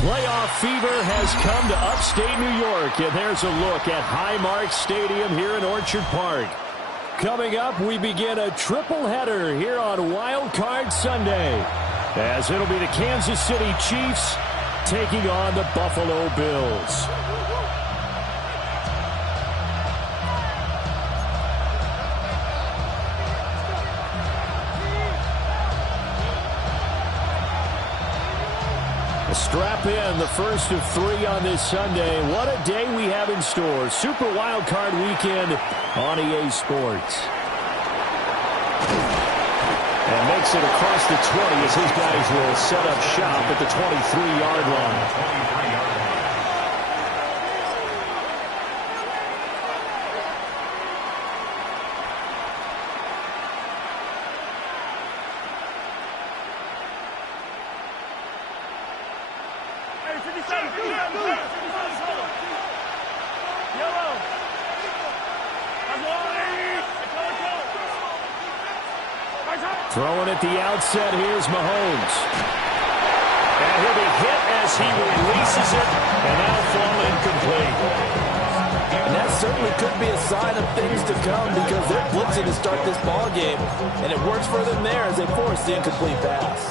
Playoff fever has come to upstate New York, and there's a look at Highmark Stadium here in Orchard Park. Coming up, we begin a triple header here on Wild Card Sunday, as it'll be the Kansas City Chiefs taking on the Buffalo Bills. Strap in, the first of 3 on this Sunday. What a day we have in store. Super Wild Card Weekend on EA Sports. And makes it across the 20 as his guys will set up shop at the 23-yard line. Throwing at the outset, here's Mahomes. And he'll be hit as he releases it, and that'll fall incomplete. And that certainly could be a sign of things to come because they're blitzing to start this ball game, and it works for them there as they force the incomplete pass.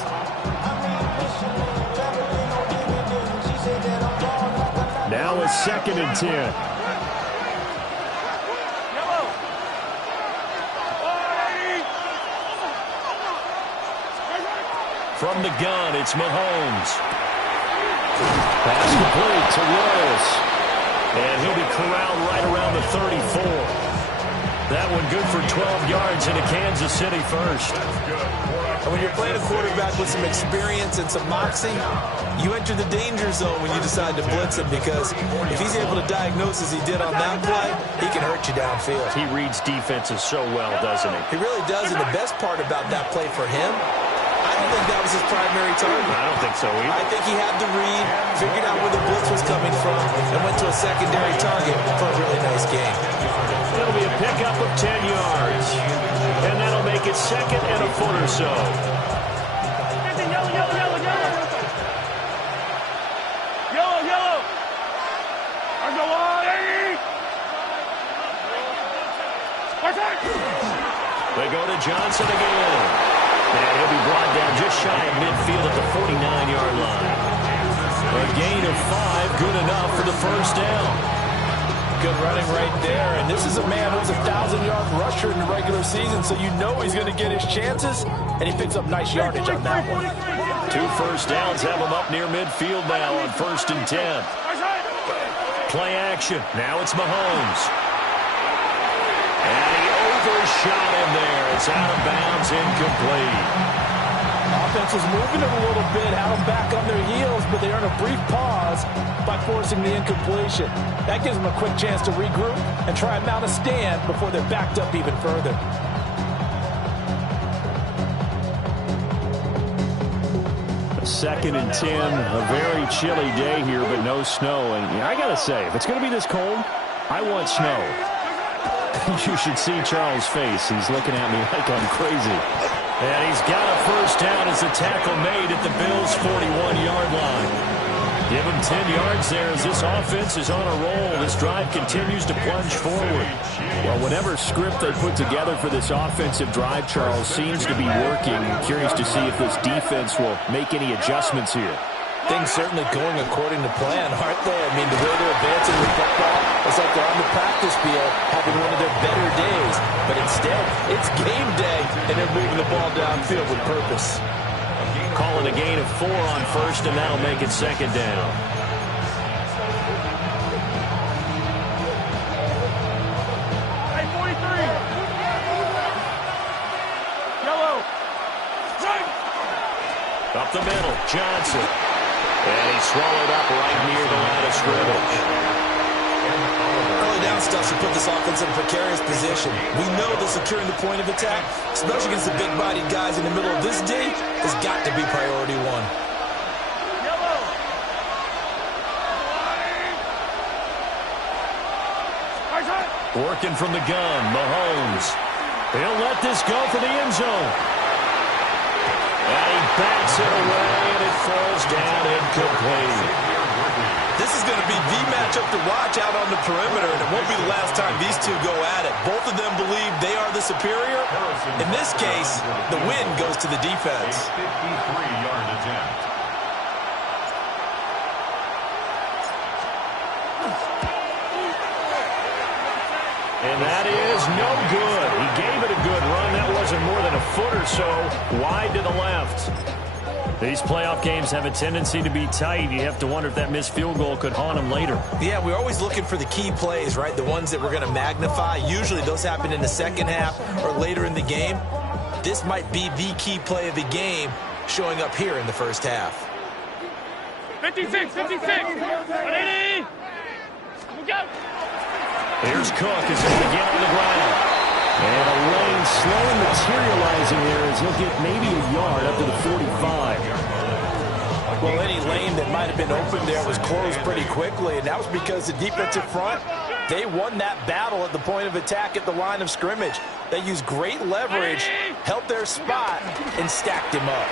Now a 2nd and 10. From the gun, it's Mahomes. Pass complete to Wills. And he'll be corralled right around the 34. That one good for 12 yards into Kansas City first. And when you're playing a quarterback with some experience and some moxie, you enter the danger zone when you decide to blitz him, because if he's able to diagnose as he did on that play, he can hurt you downfield. He reads defenses so well, doesn't he? He really does, and the best part about that play for him, I don't think that was his primary target. I don't think so either. I think he had the read, figured out where the blitz was coming from, and went to a secondary target for a really nice game. It'll be a pickup of 10 yards. And that'll make it 2nd and a foot or so. They go to Johnson again. And he'll be brought down just shy of midfield at the 49-yard line. A gain of 5, good enough for the first down. Good running right there, and this is a man who's a 1,000-yard rusher in the regular season, so you know he's going to get his chances, and he picks up nice yardage on that one. 2 first downs have him up near midfield now on 1st and 10. Play action. Now it's Mahomes. And he overshot him there. It's out of bounds, incomplete. Offense was moving them a little bit, had them back on their heels, but they earn a brief pause by forcing the incompletion. That gives them a quick chance to regroup and try and mount a stand before they're backed up even further. A 2nd and 10, a very chilly day here, but no snow. And I got to say, if it's going to be this cold, I want snow. You should see Charles' face. He's looking at me like I'm crazy. And he's got a first down as the tackle made at the Bills' 41-yard line. Give him 10 yards there as this offense is on a roll. This drive continues to plunge forward. Well, whatever script they put together for this offensive drive, Charles, seems to be working. I'm curious to see if this defense will make any adjustments here. Things certainly going according to plan, aren't they? I mean, the way they're advancing with football, it's like they're on the practice field having one of their better days. But instead, it's game day, and they're moving the ball downfield with purpose. Calling a gain of 4 on 1st, and that'll make it 2nd down. Hey, 43. Yellow. Up the middle, Johnson. And he's swallowed up right near the line of scrimmage. Early down stuff should put this offense in a precarious position. We know that securing the point of attack, especially against the big-bodied guys in the middle of this D, has got to be priority 1. Working from the gun, Mahomes. He'll let this go for the end zone. And he backs it away, and it falls down incomplete. This is going to be the matchup to watch out on the perimeter, and it won't be the last time these two go at it. Both of them believe they are the superior. In this case, the win goes to the defense. 53-yard attempt. And that is no good. He gave it a good run. That wasn't more than a foot or so wide to the left. These playoff games have a tendency to be tight. You have to wonder if that missed field goal could haunt him later. Yeah, we're always looking for the key plays, right? The ones that we're going to magnify. Usually those happen in the second half or later in the game. This might be the key play of the game showing up here in the first half. 56, 56. 180. Look out. Here's Cook as they begin on the ground. And a lane slowly materializing here as he'll get maybe a yard up to the 45. Well, any lane that might have been open there was closed pretty quickly, and that was because the defensive front, they won that battle at the point of attack at the line of scrimmage. They used great leverage, held their spot, and stacked him up.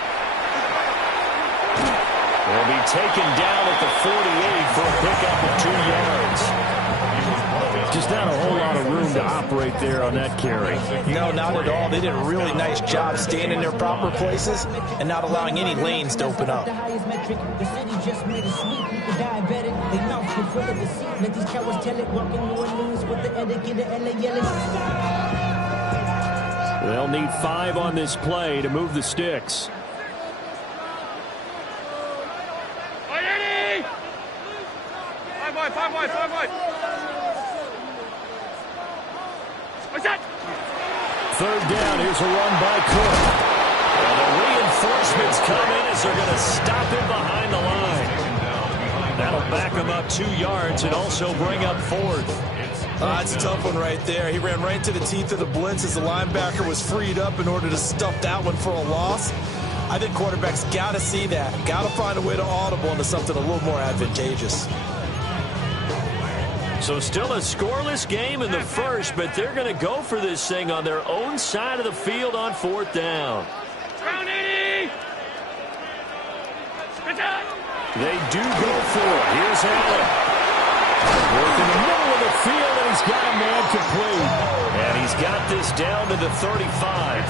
Will be taken down at the 48 for a pickup of 2 yards. Just not a whole lot of room to operate there on that carry. No, not at all. They did a really nice job staying in their proper places and not allowing any lanes to open up. They'll need 5 on this play to move the sticks. 180. 5 wide, 5 wide, 5 wide. What's that? Third down, here's a run by Cook. And the reinforcements come in as they're going to stop him behind the line. That'll back him up 2 yards and also bring up 4th. That's a tough one right there. He ran right into the teeth of the blitz as the linebacker was freed up in order to stuff that one for a loss. I think quarterbacks got to see that. Got to find a way to audible into something a little more advantageous. So still a scoreless game in the first, but they're going to go for this thing on their own side of the field on 4th down. Round 80. They do go for it. Here's Allen. Work in the middle of the field, and he's got a man complete. And he's got this down to the 35.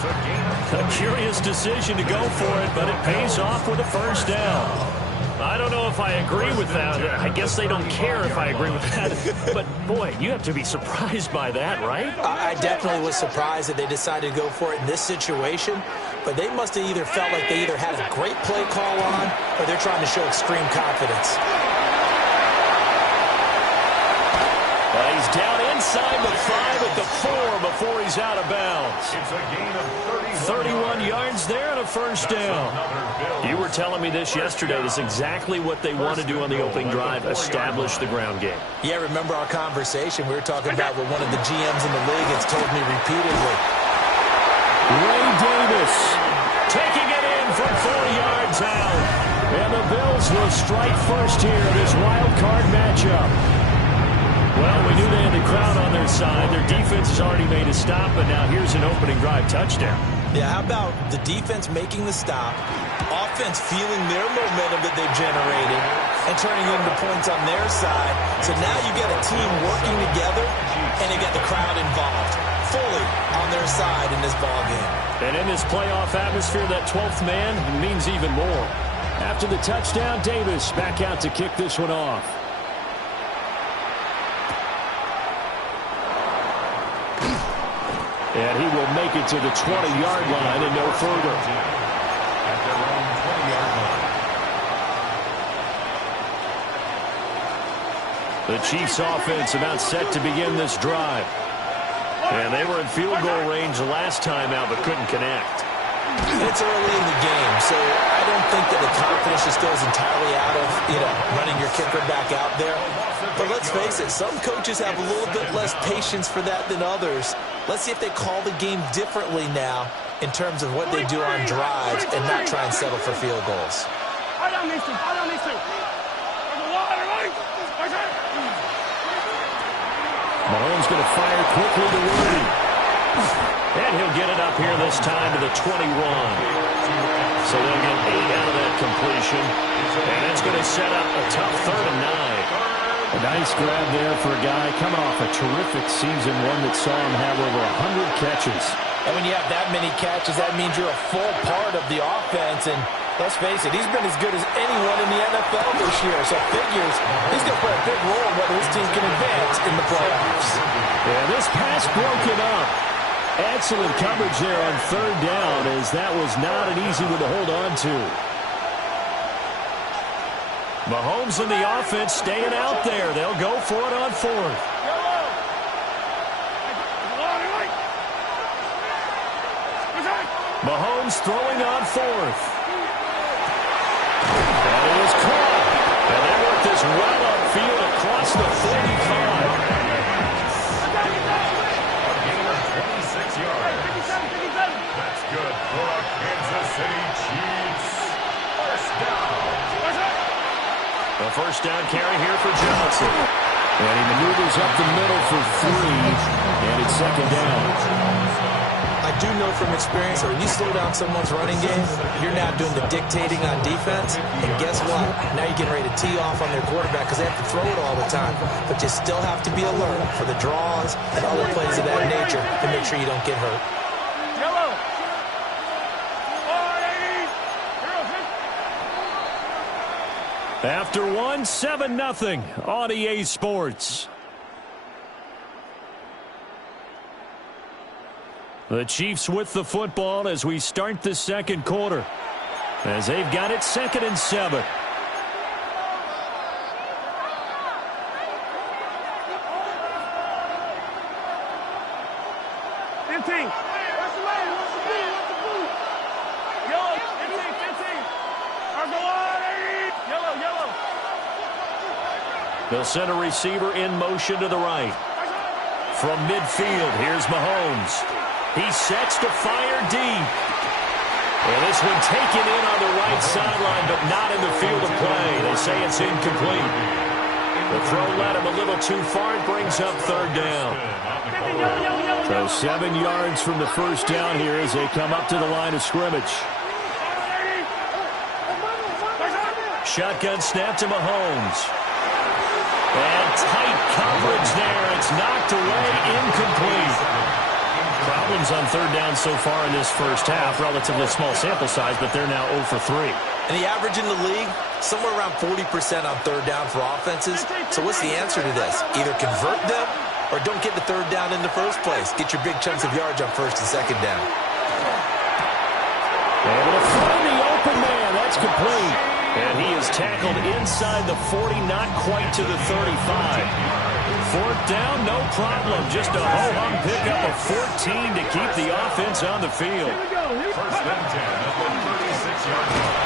A curious decision to go for it, but it pays off with a first down. I don't know if I agree with that. I guess they don't care if I agree with that. But, boy, you have to be surprised by that, right? I definitely was surprised that they decided to go for it in this situation. But they must have either felt like they either had a great play call on or they're trying to show extreme confidence. He's down inside the 5 at the 4 before he's out of bounds. It's a gain of 31 yards there and a first down. You were telling me this yesterday. This is exactly what they want to do on the opening drive, establish the ground game. Yeah, remember our conversation? We were talking about what one of the GMs in the league has told me repeatedly. Ray Davis taking it in from 4 yards out. And the Bills will strike first here in this wild card matchup. Well, we knew they had the crowd on their side. Their defense has already made a stop, but now here's an opening drive touchdown. Yeah, how about the defense making the stop, offense feeling their momentum that they've generated, and turning into points on their side. So now you got a team working together, and they got the crowd involved, fully on their side in this ballgame. And in this playoff atmosphere, that 12th man means even more. After the touchdown, Davis back out to kick this one off. And he will make it to the 20-yard line and no further. At their own 20-yard line. The Chiefs offense about set to begin this drive. And they were in field goal range the last time out but couldn't connect. It's early in the game, so I don't think that the confidence just goes entirely out of, running your kicker back out there. But let's face it, some coaches have a little bit less patience for that than others. Let's see if they call the game differently now in terms of what they do on drives and not try and settle for field goals. Mahomes going to fire quickly to Worthy. And he'll get it up here this time to the 21. So they'll get 8 out of that completion. And it's going to set up a tough 3rd and 9. A nice grab there for a guy coming off a terrific season, one that saw him have over 100 catches. And when you have that many catches, that means you're a full part of the offense. And let's face it, he's been as good as anyone in the NFL this year. So figures he's going to play a big role in whether his team can advance in the playoffs. Yeah, this pass broken up. Excellent coverage there on 3rd down, as that was not an easy one to hold on to. Mahomes and the offense staying out there. They'll go for it on 4th. Mahomes throwing on 4th. That is caught. And they work this well upfield across the 45. A gain of 26 yards. That's good for our Kansas City Chiefs. First down. A first down carry here for Johnson. And he maneuvers up the middle for 3. And it's 2nd down. I do know from experience that when you slow down someone's running game, you're now doing the dictating on defense. And guess what? Now you're getting ready to tee off on their quarterback because they have to throw it all the time. But you still have to be alert for the draws and other plays of that nature to make sure you don't get hurt. Yellow. After 1, 7-0 on EA Sports. The Chiefs with the football as we start the 2nd quarter, as they've got it 2nd and 7. They'll send a receiver in motion to the right. From midfield, here's Mahomes. He sets to fire deep. And this one taken in on the right sideline, but not in the field of play. They say it's incomplete. The throw led him a little too far. It brings up 3rd down. So 7 yards from the first down here as they come up to the line of scrimmage. Shotgun snap to Mahomes. And tight coverage there. It's knocked away, incomplete. Problems on 3rd down so far in this first half. Relatively small sample size, but they're now 0 for 3. And the average in the league, somewhere around 40% on 3rd down for offenses. So what's the answer to this? Either convert them or don't get the 3rd down in the first place. Get your big chunks of yards on 1st and 2nd down. Able to find the open man. That's complete. And he is tackled inside the 40, not quite to the 35. 4th down, no problem. Just a ho-hum pickup of 14 to keep the offense on the field. First and 10 at the 36-yard line.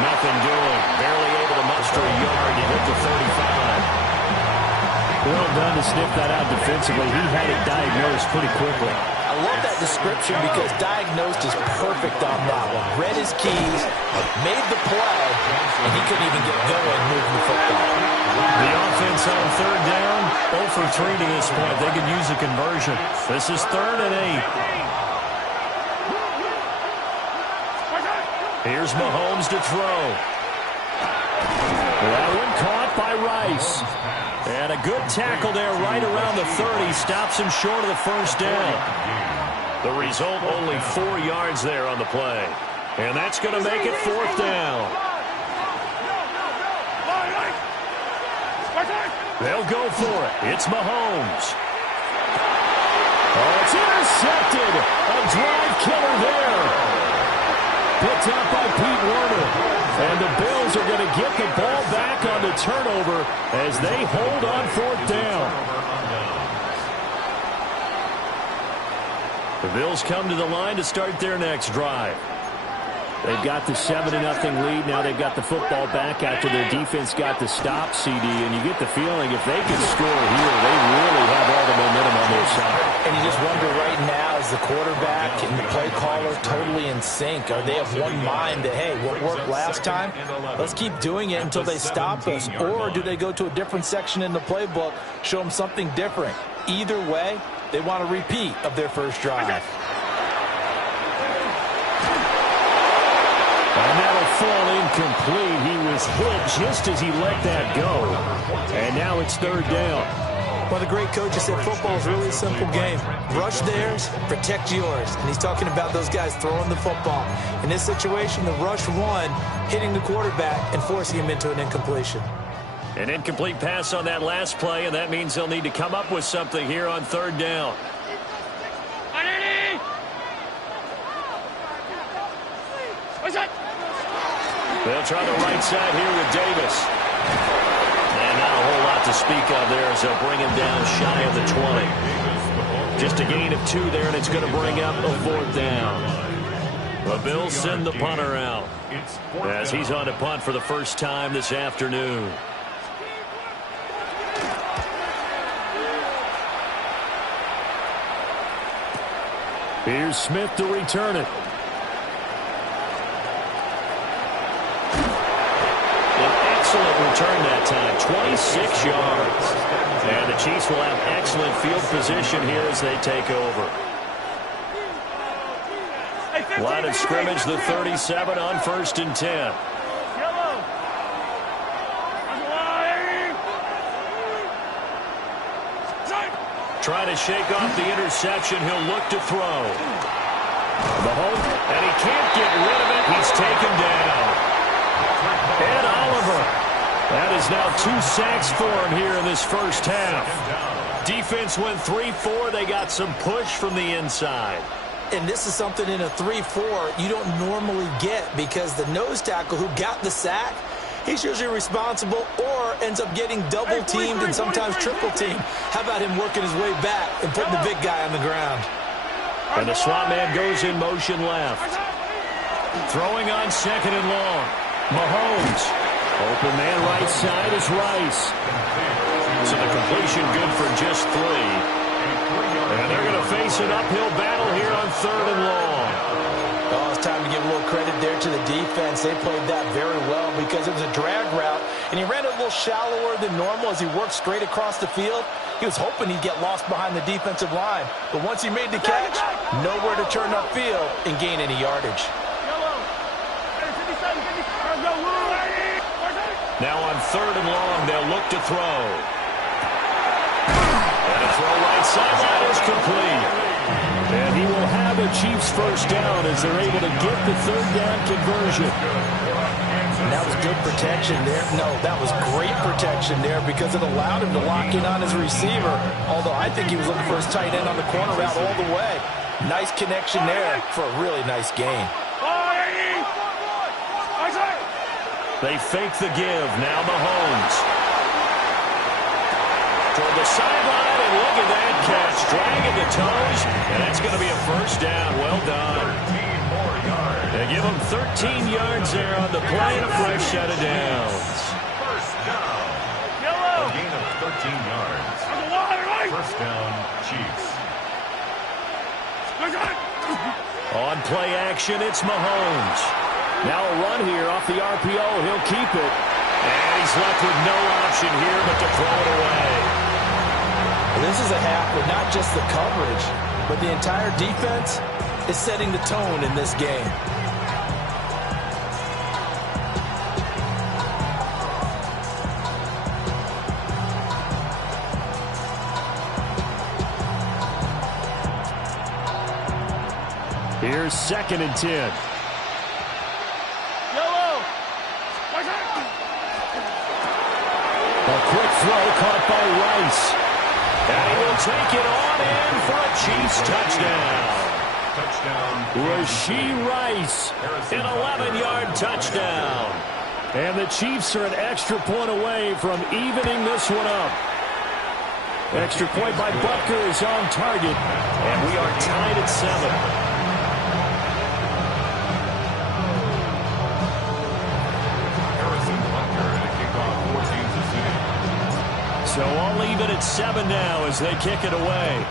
Nothing doing. Barely able to muster a yard to hit the 35. Well done to sniff that out defensively. He had it diagnosed pretty quickly. I love that description because diagnosed is perfect on that one. Read his keys, made the play, and he couldn't even get going moving the football. The offense on 3rd down, 0 for 3 to this point. They could use a conversion. This is 3rd and 8. Here's Mahomes to throw. That one caught by Rice. And a good tackle there right around the 30. Stops him short of the first down. The result, only 4 yards there on the play. And that's going to make it 4th down. They'll go for it. It's Mahomes. Oh, it's intercepted. A drive killer there. Picked up by Pete Werner. And the Bills are going to get the ball back on the turnover as they hold on 4th down. The Bills come to the line to start their next drive. They've got the 7-0 lead. Now they've got the football back after their defense got the stop, CD. And you get the feeling if they can score here, they really have all the momentum on their side. And you just wonder right now, is the quarterback and the play caller totally in sync? Are they of one mind that, hey, what worked last time? Let's keep doing it until they stop us. Or do they go to a different section in the playbook, show them something different? Either way, they want a repeat of their first drive. And that'll fall incomplete. He was hit just as he let that go. And now it's third down. Well, the great coach has said football is really a simple game. Rush theirs, protect yours. And he's talking about those guys throwing the football. In this situation, the rush one, hitting the quarterback and forcing him into an incompletion. An incomplete pass on that last play, and that means they'll need to come up with something here on third down. They'll try the right side here with Davis. And not a whole lot to speak of there as they'll bring him down shy of the 20. Just a gain of 2 there, and it's going to bring up a fourth down. The Bills send the punter out as he's on to punt for the first time this afternoon. Here's Smith to return it. Excellent return that time, 26 yards. And the Chiefs will have excellent field position here as they take over. Line of scrimmage, the 37 on 1st and 10. Trying to shake off the interception, he'll look to throw. Mahomes, and he can't get rid of it. He's taken down. Ed Oliver. That is now 2 sacks for him here in this first half. Defense went 3-4. They got some push from the inside. And this is something in a 3-4 you don't normally get because the nose tackle who got the sack, he's usually responsible or ends up getting double-teamed and sometimes triple-teamed. How about him working his way back and putting the big guy on the ground? And the slot man goes in motion left. Throwing on 2nd and long. Mahomes. Open man right side is Rice. So the completion good for just 3. And they're going to face an uphill battle here on 3rd and long. Oh, it's time to give a little credit there to the defense. They played that very well because it was a drag route, and he ran it a little shallower than normal as he worked straight across the field. He was hoping he'd get lost behind the defensive line. But once he made the catch, nowhere to turn upfield and gain any yardage. Now on 3rd and long, they'll look to throw. And a throw right sideline is complete. And he will have a Chiefs first down as they're able to get the 3rd down conversion. And that was good protection there. No, that was great protection there because it allowed him to lock in on his receiver. Although I think he was looking for his tight end on the corner route all the way. Nice connection there for a really nice gain. They fake the give. Now Mahomes. Toward the sideline, and look at that catch. Dragging the toes, and that's going to be a first down. Well done. They give him 13 yards there on the play and a fresh set of downs. First down. A gain of 13 yards. First down, Chiefs. On play action, it's Mahomes. Now a run here off the RPO. He'll keep it. And he's left with no option here but to throw it away. This is a half where not just the coverage, but the entire defense is setting the tone in this game. Here's 2nd and 10. A quick throw caught by Rice. And he will take it on in for a Chiefs touchdown. Rashee Rice, an 11-yard touchdown. And the Chiefs are an extra point away from evening this one up. Extra point by Butker is on target. And we are tied at 7. So I'll leave it at 7 now as they kick it away.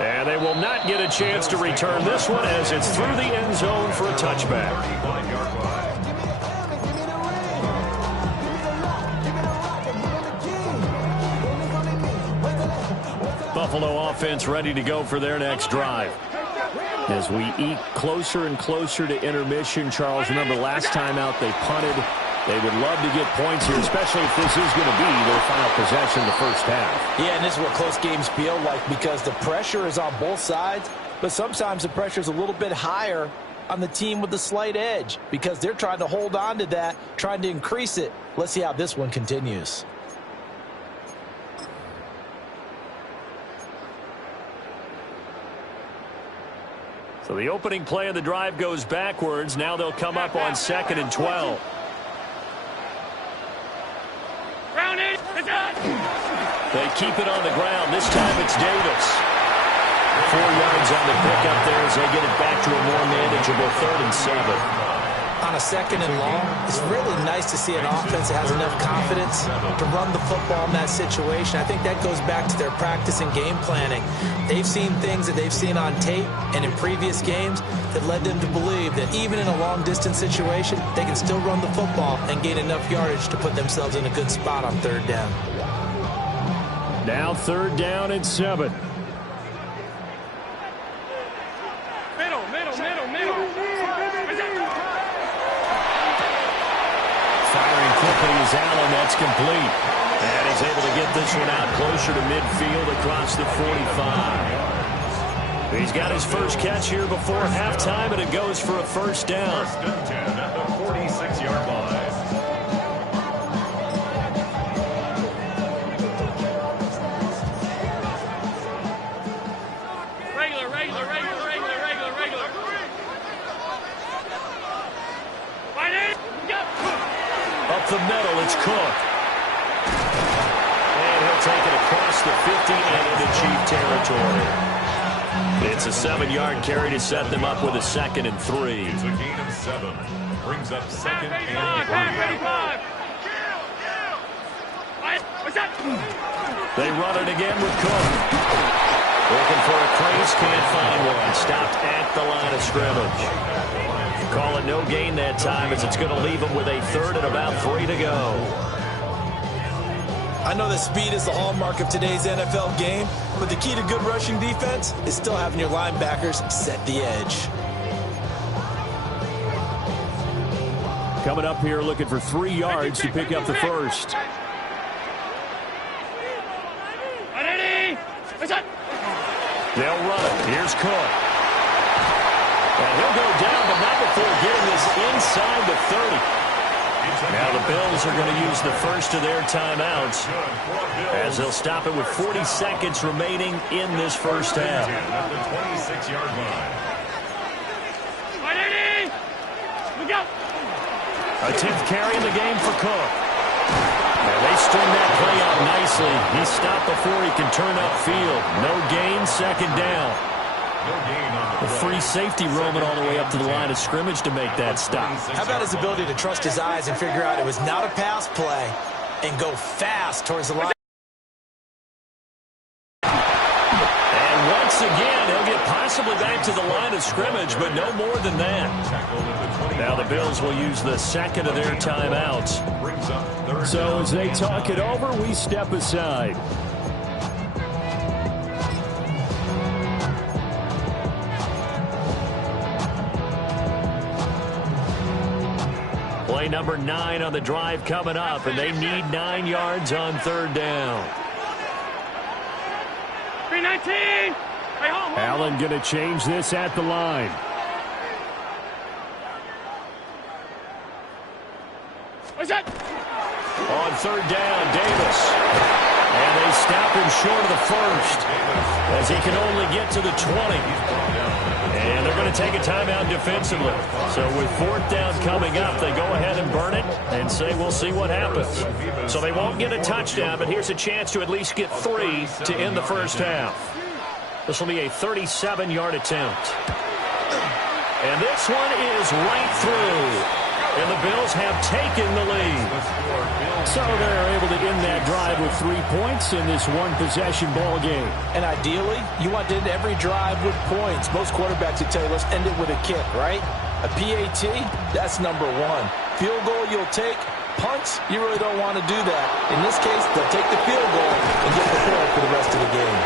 And they will not get a chance to return this one as it's through the end zone for a touchback. Buffalo offense ready to go for their next drive. As we eke closer and closer to intermission, Charles, remember last time out they punted. They would love to get points here, especially if this is going to be their final possession in the first half. Yeah, and this is what close games feel like because the pressure is on both sides, but sometimes the pressure is a little bit higher on the team with the slight edge because they're trying to hold on to that, trying to increase it. Let's see how this one continues. So the opening play of the drive goes backwards. Now they'll come up on 2nd and 12. Ground it. They keep it on the ground. This time it's Davis. 4 yards on the pickup there as they get it back to a more manageable 3rd and 7. On a 2nd and long, it's really nice to see an offense that has enough confidence to run the football in that situation. I think that goes back to their practice and game planning. They've seen things that they've seen on tape and in previous games that led them to believe that even in a long-distance situation, they can still run the football and gain enough yardage to put themselves in a good spot on 3rd down. Now 3rd down and 7. Firing quickly is Allen. That's complete. And he's able to get this one out closer to midfield across the 45. He's got his first catch here before halftime, and it goes for a 1st down. 1st and 10 at the 46-yard line. Up the middle, it's Cook. And he'll take it across the 50 and into Chief territory. It's a 7-yard carry to set them up with a 2nd and 3. It's a gain of 7. Brings up 2nd and 3. They run it again with Cook. Looking for a crease, can't find one. Stopped at the line of scrimmage. Call it no gain that time as it's going to leave them with a 3rd and about 3 to go. I know that speed is the hallmark of today's NFL game, but the key to good rushing defense is still having your linebackers set the edge. Coming up here looking for 3 yards to pick up the first. They'll run it. Here's Cook. And he'll go down, but not before getting this inside the 30. Now the Bills are going to use the first of their timeouts as they'll stop it with 40 seconds remaining in this first half. At the 26-yard line. A 10th carry in the game for Cook. And they string that play out nicely. He stopped before he can turn upfield. No gain, 2nd down. The free safety roaming all the way up to the line of scrimmage to make that stop. How about his ability to trust his eyes and figure out it was not a pass play and go fast towards the line? And once again, he'll get possibly back to the line of scrimmage, but no more than that. Now the Bills will use the 2nd of their timeouts. So as they talk it over, we step aside. Play number 9 on the drive coming up, and they need 9 yards on 3rd down. 319. Allen going to change this at the line. What's that? On 3rd down, Davis. And they stop him short of the first as he can only get to the 20. And they're going to take a timeout defensively. So with 4th down coming up, they go ahead and burn it and say we'll see what happens. So they won't get a touchdown, but here's a chance to at least get 3 to end the first half. This will be a 37-yard attempt. And this one is right through. And the Bills have taken the lead. So they're able to end that drive with 3 points in this one-possession ball game. And ideally, you want to end every drive with points. Most quarterbacks would tell you, let's end it with a kick, right? A PAT, that's number 1. Field goal you'll take. Punts, you really don't want to do that. In this case, they'll take the field goal and get prepared for the rest of the game.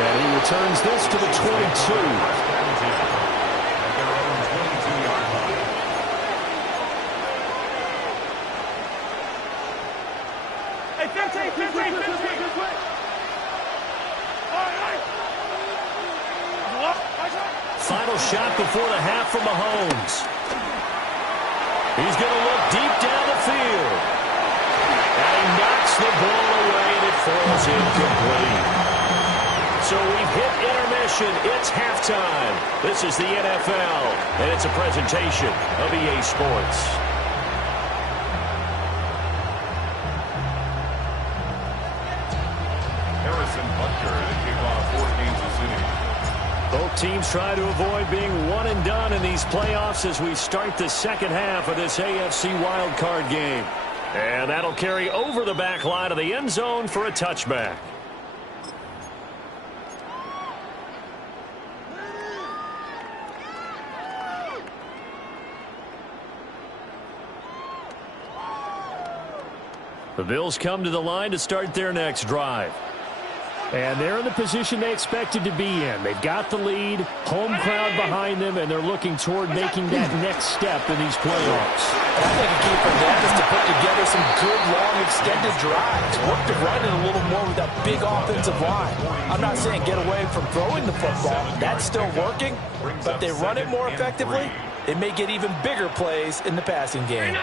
And he returns this to the 22. shot before the half from Mahomes. He's going to look deep down the field. And he knocks the ball away, and it falls incomplete. So we've hit intermission. It's halftime. This is the NFL, and it's a presentation of EA Sports. Harrison Butker to kick off for Kansas City. Both teams try to avoid being one and done in these playoffs as we start the second half of this AFC wildcard game. And that'll carry over the back line of the end zone for a touchback. The Bills come to the line to start their next drive. And they're in the position they expected to be in. They've got the lead, home crowd behind them, and they're looking toward making that next step in these playoffs. I think a key for them is to put together some good, long, extended drives. Work the running a little more with that big offensive line. I'm not saying get away from throwing the football. That's still working. But if they run it more effectively, they may get even bigger plays in the passing game.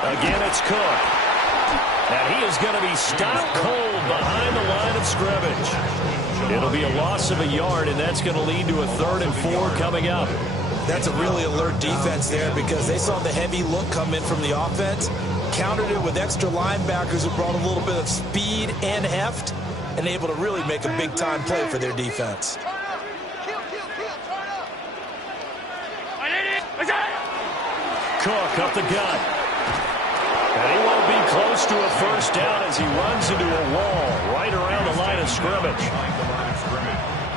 Again, it's Cook. And he is going to be stopped cold behind the line of scrimmage. It'll be a loss of a yard, and that's going to lead to a 3rd and 4 coming up. That's a really alert defense there because they saw the heavy look come in from the offense, countered it with extra linebackers who brought a little bit of speed and heft, and able to really make a big-time play for their defense. Cook up the gut. And he won't be close to a first down as he runs into a wall right around the line of scrimmage.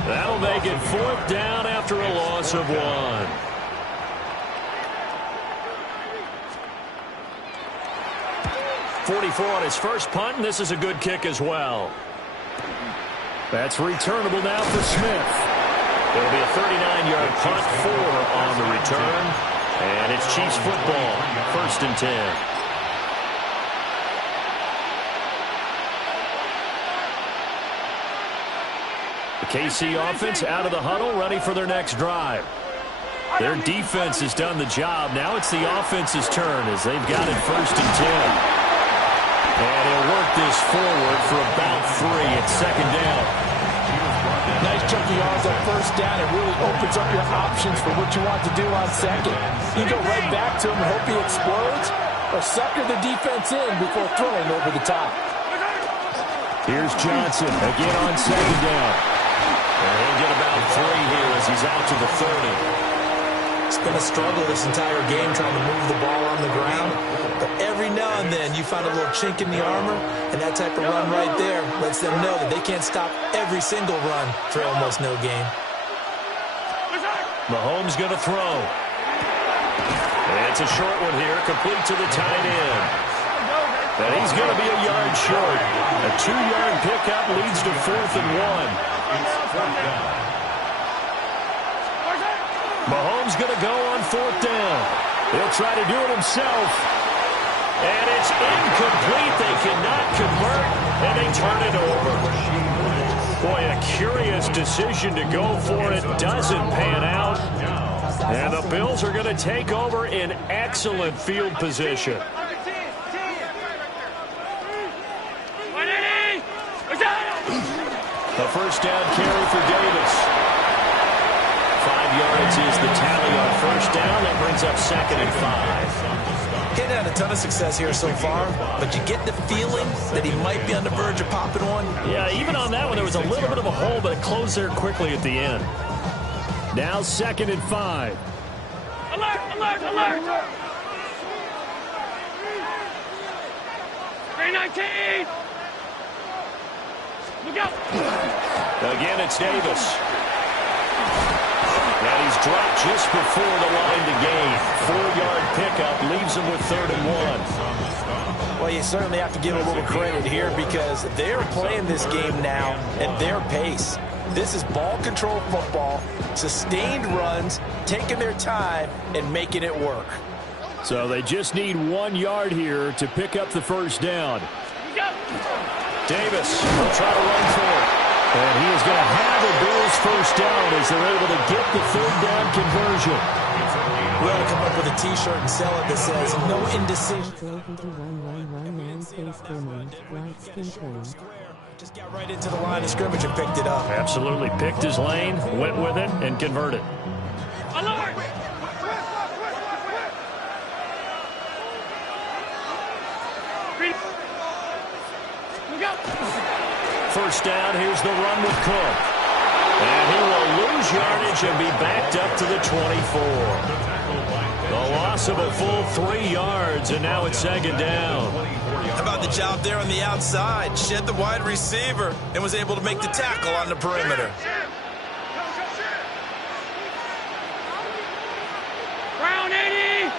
That'll make it 4th down after a loss of 1. .44 on his first punt, and this is a good kick as well. That's returnable now for Smith. It'll be a 39-yard punt, 4 on the return. And it's Chiefs football, 1st and 10. The KC offense out of the huddle, ready for their next drive. Their defense has done the job. Now it's the offense's turn as they've got it 1st and 10. And he'll work this forward for about 3 at 2nd down. Nice chunky yards on 1st down. It really opens up your options for what you want to do on 2nd. You go right back to him and hope he explodes, or sucker the defense in before throwing over the top. Here's Johnson again on 2nd down. And he'll get about 3 here as he's out to the 30. It's been a struggle this entire game trying to move the ball on the ground. But every now and then you find a little chink in the armor, and that type of run right there lets them know that they can't stop every single run for almost no gain. Mahomes going to throw. And it's a short one here, complete to the tight end. And he's going to be a yard short. A 2-yard pickup leads to 4th and 1. Mahomes going to go on 4th down. He'll try to do it himself. And it's incomplete. They cannot convert, and they turn it over. Boy, a curious decision to go for it. Doesn't pan out. And the Bills are going to take over in excellent field position. A 1st down carry for Davis. 5 yards is the tally on 1st down. That brings up 2nd and 5. He's had a ton of success here so far, but you get the feeling that he might be on the verge of popping one. Yeah, even on that one, there was a little bit of a hole, but it closed there quickly at the end. Now 2nd and 5. Alert, alert, alert! 319! Look out! Again, it's Davis. And he's dropped just before the line to gain. 4-yard pickup leaves him with 3rd and 1. Well, you certainly have to give a little credit here because they're playing this game now at their pace. This is ball control football, sustained runs, taking their time, and making it work. So they just need 1 yard here to pick up the 1st down. Davis will try to run for it. And he is going to have a Bills first down as they're able to get the third down conversion. We ought to come up with a T-shirt and sell it that says, no indecision. Just got right into the line of scrimmage and picked it up. Absolutely picked his lane, went with it, and converted. Alert! First down, here's the run with Cook. And he will lose yardage and be backed up to the 24. The loss of a full 3 yards, and now it's second down. How about the job there on the outside? Shed the wide receiver and was able to make the tackle on the perimeter. Brown 80!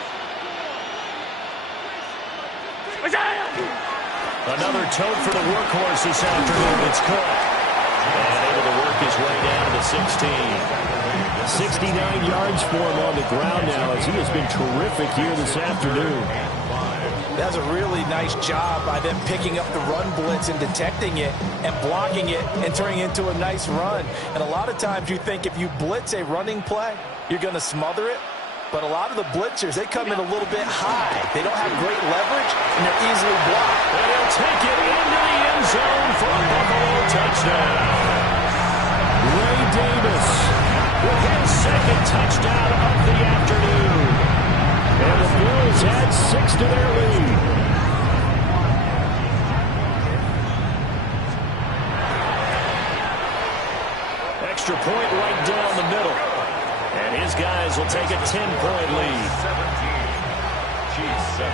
Another tote for the workhorse this afternoon. It's Cook. And able to work his way down to 16. 69 yards for him on the ground now as he has been terrific here this afternoon. That's a really nice job by them picking up the run blitz and detecting it and blocking it and turning it into a nice run. And a lot of times you think if you blitz a running play, you're going to smother it. But a lot of the blitzers, they come in a little bit high. They don't have great leverage, and they're easily blocked. And he'll take it into the end zone for a Buffalo touchdown. Ray Davis with his second touchdown of the afternoon. And the Bills add 6 to their lead. Extra point right down the middle. And his guys will take a 10-point lead. 17. Chiefs 7.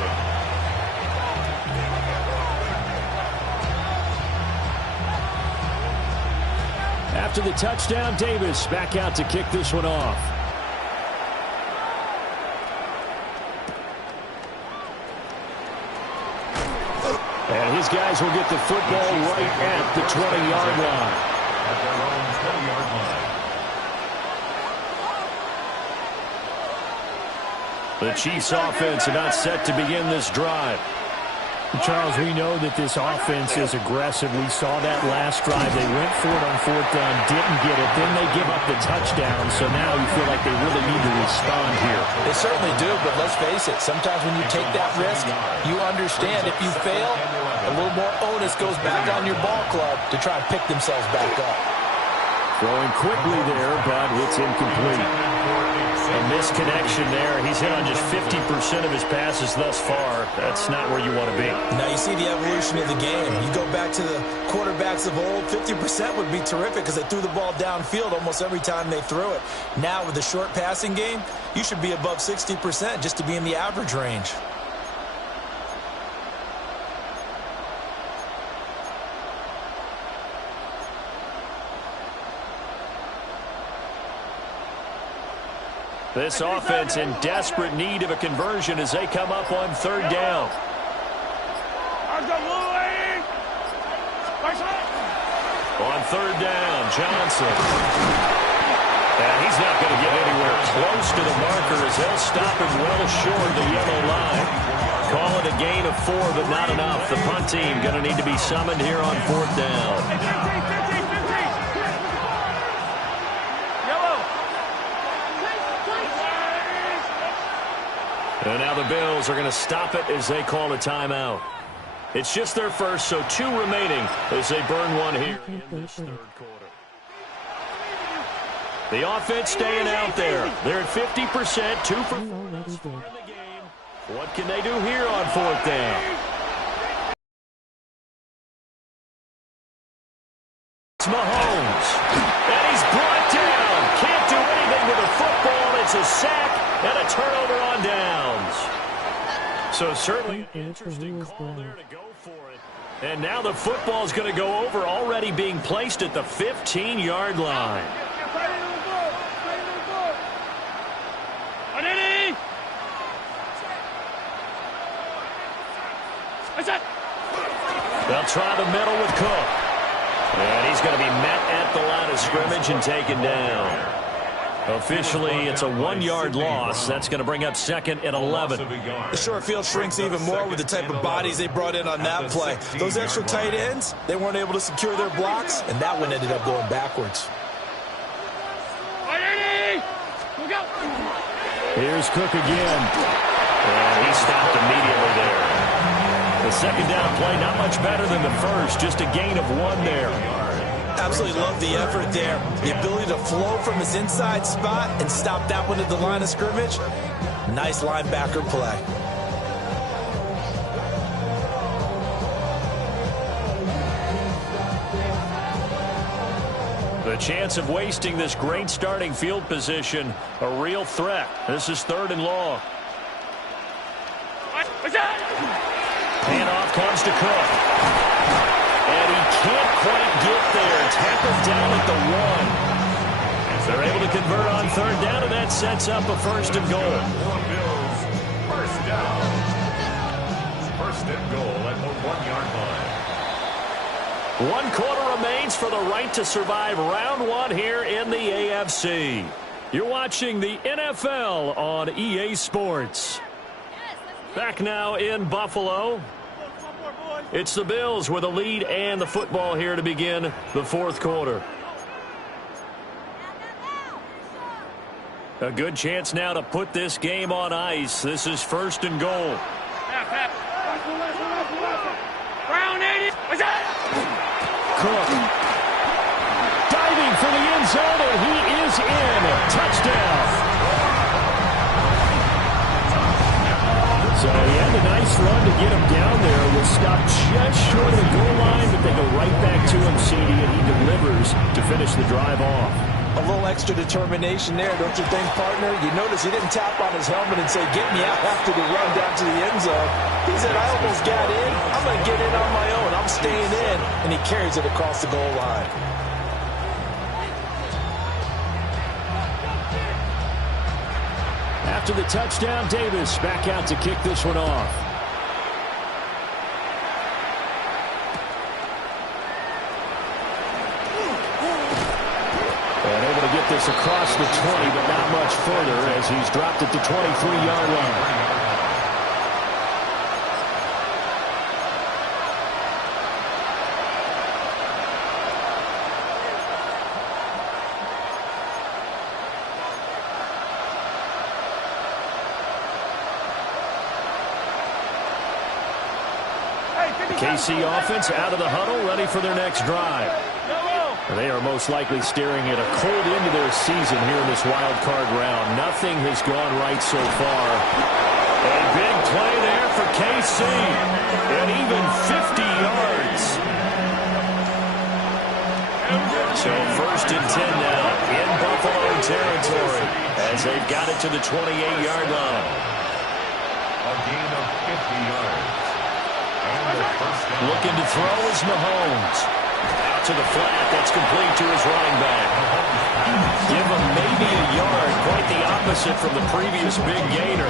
After the touchdown, Davis back out to kick this one off. And his guys will get the football right at the 20-yard line. At their own 20-yard line. The Chiefs offense about set to begin this drive. Charles, we know that this offense is aggressive. We saw that last drive. They went for it on fourth down, didn't get it. Then they give up the touchdown. So now you feel like they really need to respond here. They certainly do, but let's face it. Sometimes when you take that risk, you understand if you fail, a little more onus goes back on your ball club to try and pick themselves back up. Throwing quickly there, but it's incomplete. A misconnection there. He's hit on just 50% of his passes thus far. That's not where you want to be. Now you see the evolution of the game. You go back to the quarterbacks of old, 50% would be terrific because they threw the ball downfield almost every time they threw it. Now with the short passing game, you should be above 60% just to be in the average range. This offense in desperate need of a conversion as they come up on third down. On third down, Johnson. And he's not going to get anywhere close to the marker as they'll stop him well short of the yellow line. Call it a gain of 4, but not enough. The punt team going to need to be summoned here on fourth down. And now the Bills are going to stop it as they call a timeout. It's just their first, so 2 remaining as they burn one here in this third quarter. The offense staying out there. They're at 50%, 2 for 4 thus far in the game. What can they do here on fourth down? It's Mahomes. And he's brought down. Can't do anything with a football. It's a sack and a turnover on downs. So certainly an interesting call there to go for it. And now the football is going to go over, already being placed at the 15-yard line. They'll try the middle with Cook. And he's going to be met at the line of scrimmage and taken down. Officially, it's a 1-yard loss. That's going to bring up 2nd and 11. The short field shrinks even more with the type of bodies they brought in on that play. Those extra tight ends, they weren't able to secure their blocks, and that one ended up going backwards. Here's Cook again. And he stopped immediately there. The second down play, not much better than the first, just a gain of 1 there. Absolutely love the effort there. The ability to flow from his inside spot and stop that one at the line of scrimmage. Nice linebacker play. The chance of wasting this great starting field position, a real threat. This is 3rd and long. Handoff comes to Cook. And he can't quite get there. Tackled down at the 1. They're able to convert on 3rd down, and that sets up a 1st and goal. Bills, 1st down. 1st and goal at the 1-yard line. 1 quarter remains for the right to survive round 1 here in the AFC. You're watching the NFL on EA Sports. Back now in Buffalo. It's the Bills with a lead and the football here to begin the 4th quarter. A good chance now to put this game on ice. This is 1st and goal. Brown 80. Cook diving for the end zone, and he is in. Touchdown. So he had a nice run to get him down there. Was stopped just short of the goal line, but they go right back to him, CD, and he delivers to finish the drive off. A little extra determination there, don't you think, partner? You notice he didn't tap on his helmet and say, get me out after the run down to the end zone. He said, I almost got in. I'm going to get in on my own. I'm staying in. And he carries it across the goal line. After the touchdown, Davis back out to kick this one off. And able to get this across the 20, but not much further as he's dropped at the 23-yard line. KC offense out of the huddle, ready for their next drive. They are most likely staring at a cold end to their season here in this wild card round. Nothing has gone right so far. A big play there for KC. And even 50 yards. So 1st and 10 now in Buffalo territory as they've got it to the 28-yard line. A gain of 50 yards. Looking to throw is Mahomes. Out to the flat. That's complete to his running back. Give him maybe a yard. Quite the opposite from the previous big gainer.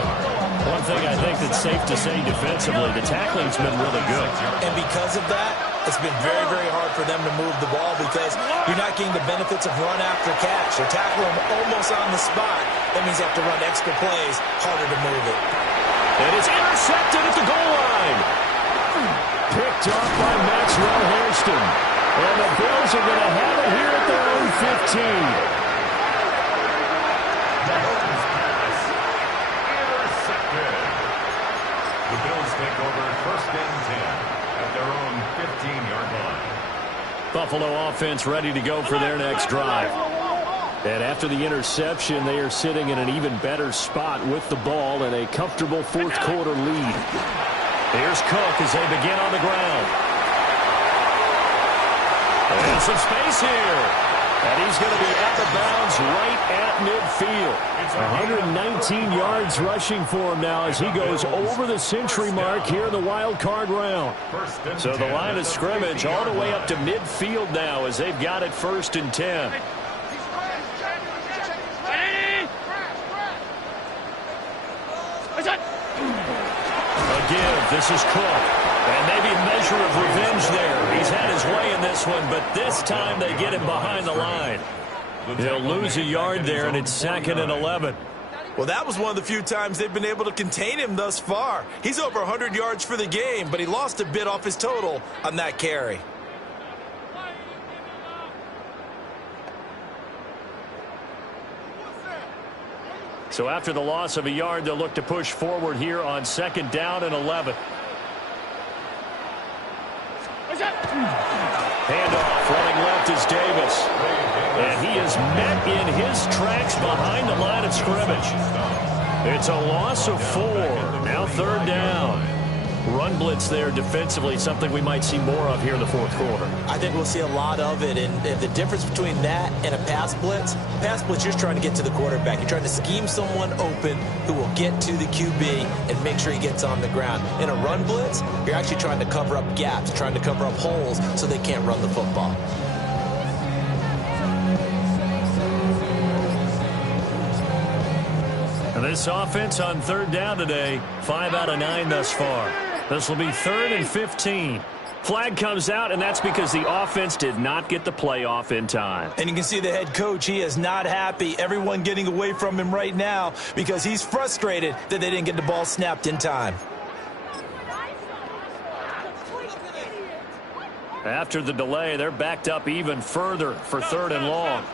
One thing I think that's safe to say defensively, the tackling's been really good. And because of that, it's been very, very hard for them to move the ball because you're not getting the benefits of run after catch. You're tackling them almost on the spot. That means you have to run extra plays, harder to move it. And it's intercepted at the goal line. Picked off by Maxwell Hairston. And the Bills are going to have it here at their own 15. Intercepted. The Bills take over 1st and 10 at their own 15-yard line. Buffalo offense ready to go for their next drive. And after the interception, they are sitting in an even better spot with the ball and a comfortable 4th quarter lead. Here's Cook as they begin on the ground. And some space here. And he's going to be out of bounds right at midfield. 119 yards rushing for him now as he goes over the century mark here in the wild card round. So the line of scrimmage all the way up to midfield now as they've got it 1st and 10. Give. This is Cook. And maybe a measure of revenge there. He's had his way in this one, but this time they get him behind the line. They'll lose a yard there, and it's 2nd and 11. Well, that was one of the few times they've been able to contain him thus far. He's over 100 yards for the game, but he lost a bit off his total on that carry. So after the loss of a yard, they'll look to push forward here on 2nd down and 11. Handoff, running left is Davis. And he is met in his tracks behind the line of scrimmage. It's a loss of 4. Now 3rd down. Run blitz there defensively, something we might see more of here in the 4th quarter. I think we'll see a lot of it, and the difference between that and a pass blitz, you're just trying to get to the quarterback. You're trying to scheme someone open who will get to the QB and make sure he gets on the ground. In a run blitz, you're actually trying to cover up gaps, trying to cover up holes so they can't run the football. And this offense on 3rd down today, 5 out of 9 thus far. This will be 3rd and 15. Flag comes out, and that's because the offense did not get the play off in time. And you can see the head coach, he is not happy. Everyone getting away from him right now because he's frustrated that they didn't get the ball snapped in time. After the delay, they're backed up even further for 3rd and long.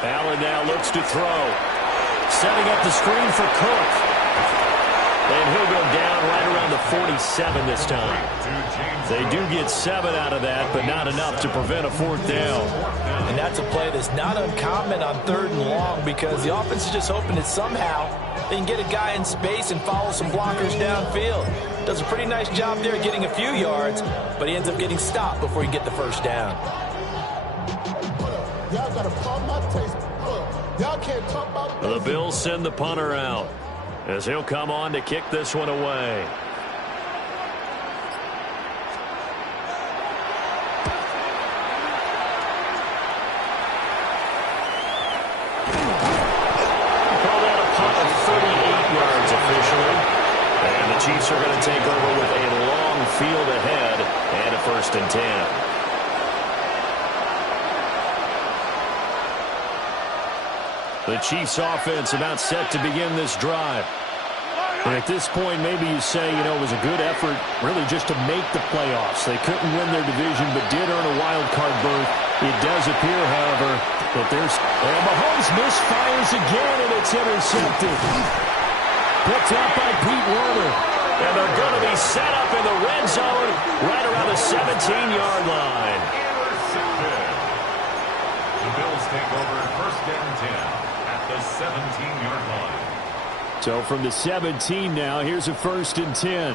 Allen now looks to throw. Setting up the screen for Cook. And he'll go down right around the 47 this time. They do get 7 out of that, but not enough to prevent a 4th down. And that's a play that's not uncommon on 3rd and long because the offense is just hoping that somehow they can get a guy in space and follow some blockers downfield. Does a pretty nice job there getting a few yards, but he ends up getting stopped before you get the 1st down. Y'all gotta pump my taste. Y'all can't talk about The Bills send the punter out as he'll come on to kick this one away. Call that a punt of 38 yards officially. And the Chiefs are going to take over with a long field ahead and a 1st and 10. The Chiefs offense about set to begin this drive. And at this point, maybe you say, it was a good effort really just to make the playoffs. They couldn't win their division, but did earn a wild card berth. It does appear, however, that there's... And Mahomes misfires again, and it's intercepted. Picked up by Pete Werner. And they're going to be set up in the red zone right around the 17-yard line. The Bills take over 1st and 10. The 17-yard line. So from the 17 now, here's a 1st and 10.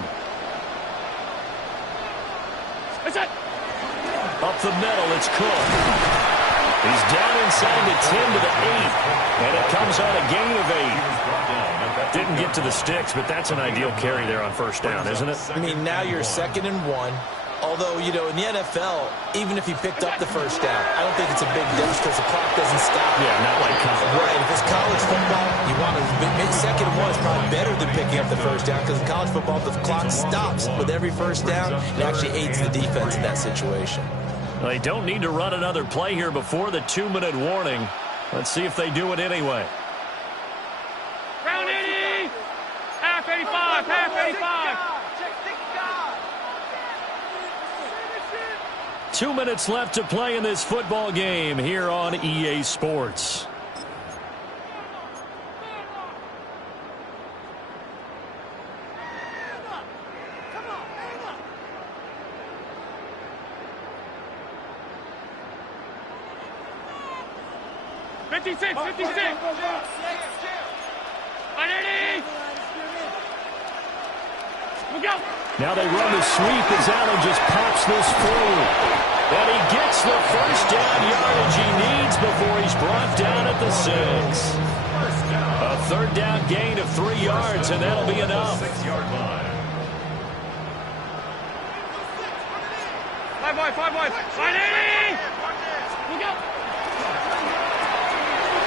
Up the middle, it's Cook. He's down inside the 10 to the 8. And it comes on a gain of 8. Didn't get to the sticks, but that's an ideal carry there on 1st down, isn't it? I mean, now you're 2nd and 1. Although, in the NFL, even if he picked up the 1st down, I don't think it's a big difference because the clock doesn't stop. Yeah, not like college. Right. If it's college football, you want to 2nd and 1 is probably better than picking up the 1st down because in college football, the clock stops with every 1st down. It actually aids the defense in that situation. They don't need to run another play here before the 2-minute warning. Let's see if they do it anyway. Round 80! Half 85! Half 85! 2 minutes left to play in this football game here on EA Sports. '56! 180! Look out! Now they run the sweep as Allen just pops this forward. And he gets the 1st down yardage he needs before he's brought down at the 6. A 3rd down gain of 3 yards, and that'll be enough. 6-yard line. 5 wide! 5 wide! 180! Look out!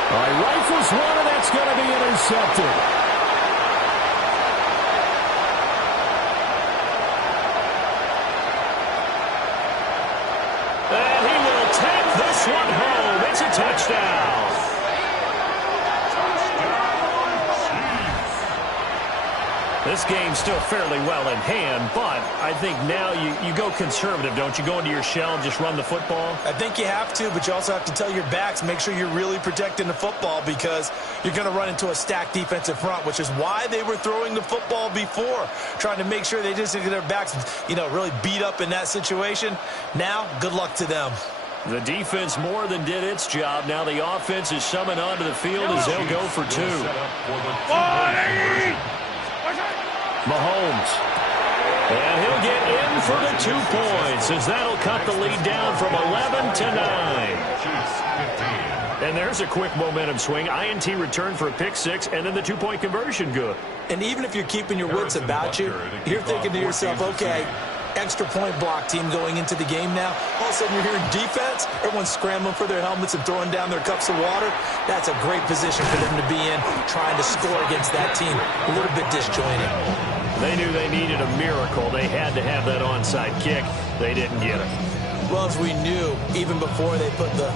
All right, rifles one, and that's going to be intercepted. And he will take touchdown. This game's still fairly well in hand, but I think now you go conservative, don't you? Go into your shell and just run the football? I think you have to, but you also have to tell your backs, make sure you're really protecting the football because you're going to run into a stacked defensive front, which is why they were throwing the football before, trying to make sure they just get their backs, really beat up in that situation. Now, good luck to them. The defense more than did its job. Now the offense is summoned onto the field as they'll go for two. Mahomes. And he'll get in for the 2 points as that'll cut the lead down from 11 to 9. And there's a quick momentum swing. INT return for a pick six, and then the 2-point conversion good. And even if you're keeping your wits about you, you're thinking to yourself, okay, extra point block team going into the game now. All of a sudden you're hearing defense. Everyone's scrambling for their helmets and throwing down their cups of water. That's a great position for them to be in, trying to score against that team. A little bit disjointed. They knew they needed a miracle. They had to have that onside kick. They didn't get it. Well, as we knew, even before they put the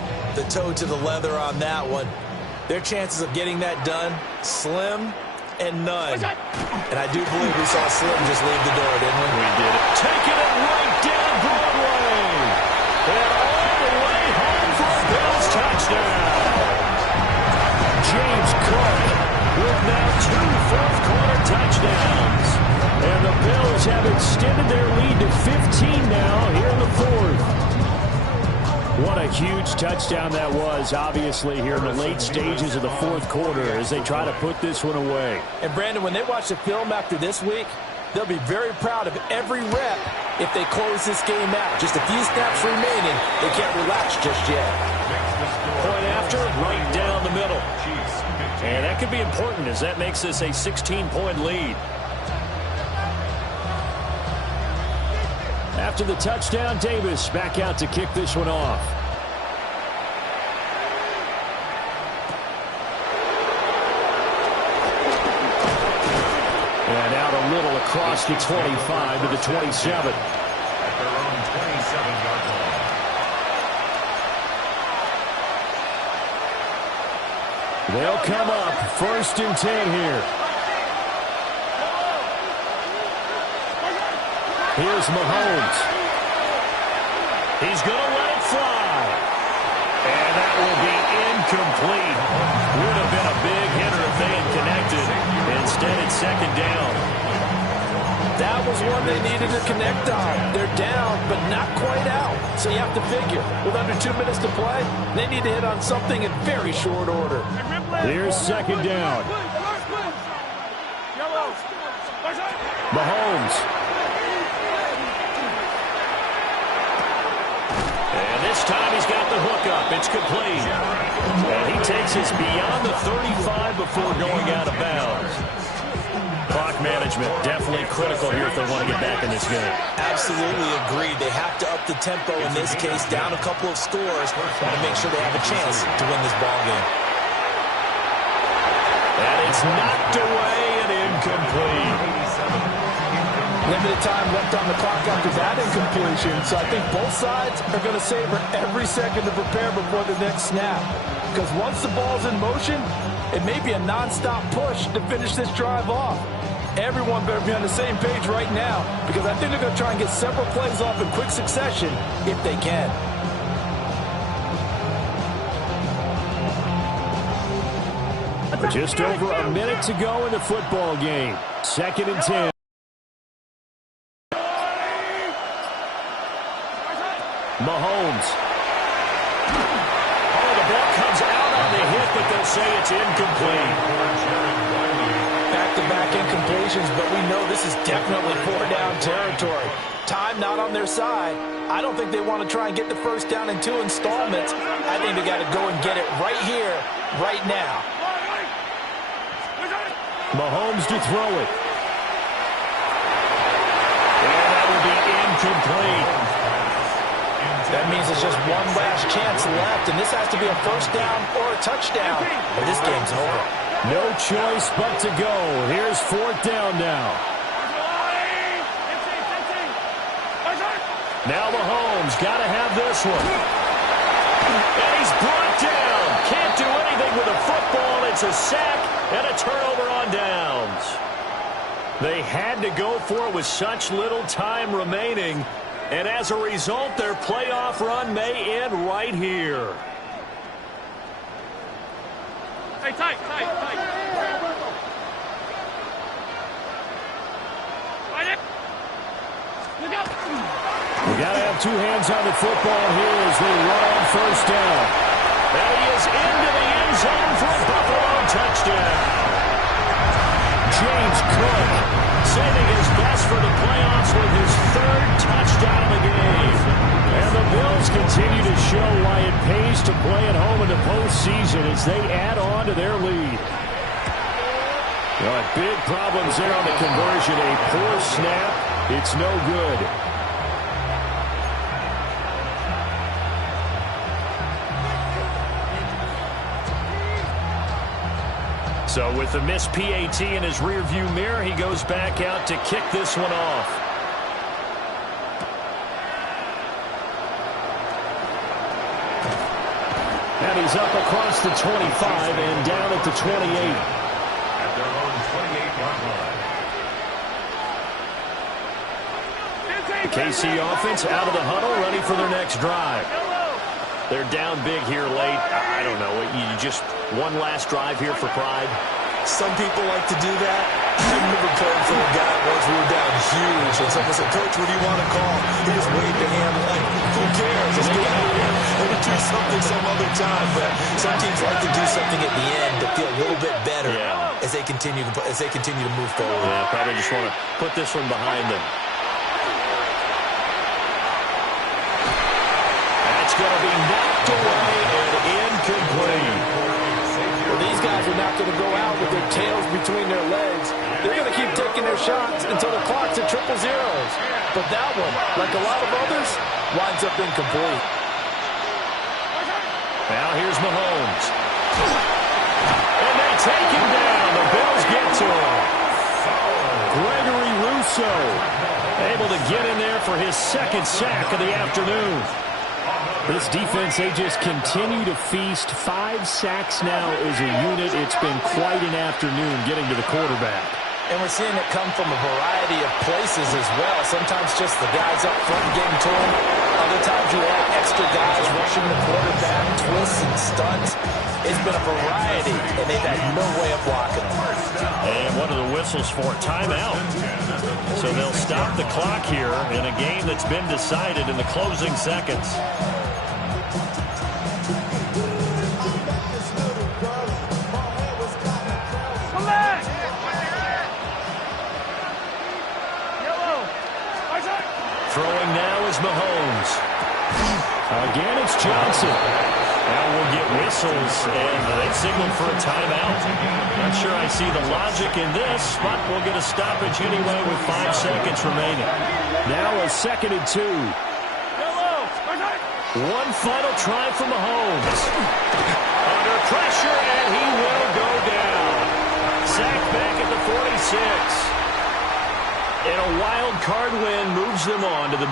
toe to the leather on that one, their chances of getting that done, slim and none. And I do believe we saw Slim just leave the door, didn't we? We did it. Taking it right down Broadway. And all the way home for a Bills touchdown. James Cook with now 2 fourth-quarter touchdowns. And the Bills have extended their lead to 15 now here in the fourth. What a huge touchdown that was, obviously, here in the late stages of the fourth quarter as they try to put this one away. And, Brandon, when they watch the film after this week, they'll be very proud of every rep if they close this game out. Just a few snaps remaining. They can't relax just yet. Point after, right down the middle. And that could be important as that makes this a 16-point lead. After the touchdown, Davis back out to kick this one off. And out a little across the 25 to the 27. At their own 27-yard line. They'll come up 1st and 10 here. Here's Mahomes. He's going to let it fly. And that will be incomplete. Would have been a big hitter if they had connected. Instead, it's 2nd down. That was one they needed to connect on. They're down, but not quite out. So you have to figure, with under 2 minutes to play, they need to hit on something in very short order. Here's 2nd down. Mahomes. This time he's got the hook up. It's complete. And he takes us beyond the 35 before going out of bounds. Clock management definitely critical here if they want to get back in this game. Absolutely agreed. They have to up the tempo in this case, down a couple of scores. Want to make sure they have a chance to win this ball game. And it's knocked away and incomplete. Limited time left on the clock after that incompletion, so I think both sides are going to savor every second to prepare before the next snap. Because once the ball's in motion, it may be a non-stop push to finish this drive off. Everyone better be on the same page right now, because I think they're going to try and get several plays off in quick succession if they can. Just over a minute to go in the football game. 2nd and 10. Mahomes. Oh, the ball comes out on the hit, but they'll say it's incomplete. Back-to-back incompletions, but we know this is definitely 4-down territory. Time not on their side. I don't think they want to try and get the first down in 2 installments. I think they got to go and get it right here, right now. Mahomes to throw it. And that will be incomplete. That means there's just one last chance left, and this has to be a first down or a touchdown, or this game's over. No choice but to go. Here's 4th down now. Now Mahomes got to have this one. And he's brought down McCabe with a football. It's a sack and a turnover on downs. They had to go for it with such little time remaining. And as a result, their playoff run may end right here. Hey, tight. Look out. We got to have two hands on the football here as they run on first down. And he is into the end zone for a Buffalo touchdown. James Cook saving his best for the playoffs with his third touchdown of the game. And the Bills continue to show why it pays to play at home in the postseason as they add on to their lead. Well, big problems there on the conversion. A poor snap. It's no good. So with the missed PAT in his rearview mirror, he goes back out to kick this one off. And he's up across the 25 and down at the 28. At their own 28-yard line. The KC offense out of the huddle, ready for their next drive. They're down big here late. I don't know. You just one last drive here for pride. Some people like to do that. I remember playing for a guy once we were down huge, and someone said, "Coach, what do you want to call?" He just waved a hand like, "Who cares? Let's get out of here. Maybe do something some other time." But some teams like to do something at the end to feel a little bit better as they continue to move forward. Yeah, probably just want to put this one behind them. That's going to be knocked away and incomplete. Well, these guys are not going to go out with their tails between their legs. They're going to keep taking their shots until the clock's at triple zeros. But that one, like a lot of others, winds up incomplete. Now here's Mahomes. And they take him down. The Bills get to him. Gregory Rousseau able to get in there for his second sack of the afternoon. This defense, they just continue to feast. 5 sacks now as a unit. It's been quite an afternoon getting to the quarterback. And we're seeing it come from a variety of places as well. Sometimes just the guys up front getting to him. Other times you have extra guys rushing the quarterback, twists and stunts. It's been a variety, and they've had no way of blocking them. And what are the whistles for? Timeout. So they'll stop the clock here in a game that's been decided in the closing seconds. Come back. Yellow. Throwing now is Mahomes. Again, it's Johnson. Now we'll get whistles, and they signaled for a timeout. Not sure I see the logic in this, but we'll get a stoppage anyway with 5 seconds remaining. Now a 2nd and 2. One final try for Mahomes. Under pressure, and he will go down. Sacked back at the 46. And a wild card win moves them on to the